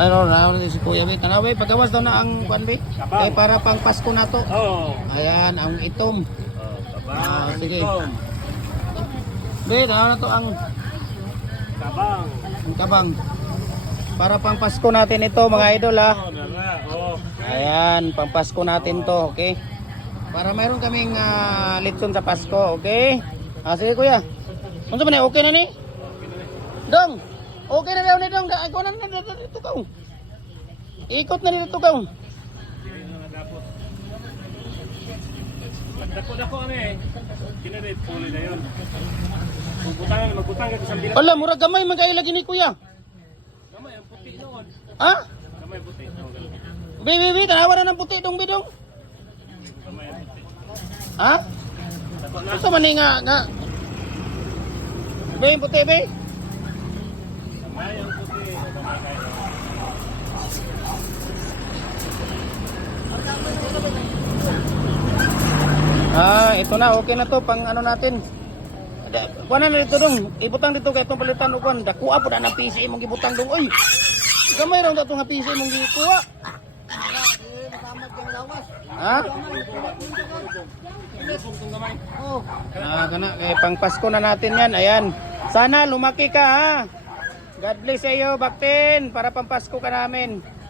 Mayroon na si Kuya Be. Tanaw Be, pagawas daw na ang kuan Be. Kay para pang Pasko na to. Oo. Ayan, ang itom. Kabang. Sige. Itom. Be, tanaw na to ang Kabang. kabang. Para pang Pasko natin ito mga idol ha. Oo, dala. Oo. Ayan, pang Pasko natin to, okay? Para mayroon kaming litson sa Pasko, okay? Sige kuya. Unsa man okay na ni? Dong. Okay na daw ni Dong. Ako na dito kong. Ikot na dito kong. Dako-dako ano eh. Kinarit puli na yun. Magbutang ka sa bilang. Ala, murag gamay man kay lagi ni kuya. Gamay ang puti noon. Ha? Gamay puti. Bi, tanawa na ng puti dong bidong. Gamay ang puti. Ha? Unsa man ni nga? Be, puti be. Gamay ang puti. Ito na, okay na to pang ano natin. Kuha na dito dong. Ibutang dito kay itong palitan o kuhan. Dakuha po na ng PC mong ibutang dong. Uy! Gamay raw na itong PC mong ikuha. Ha? Kana, kay pang Pasko na natin yan. Ayan. Sana lumaki ka ha. God bless sa iyo, Baktin. Para pang Pasko ka namin.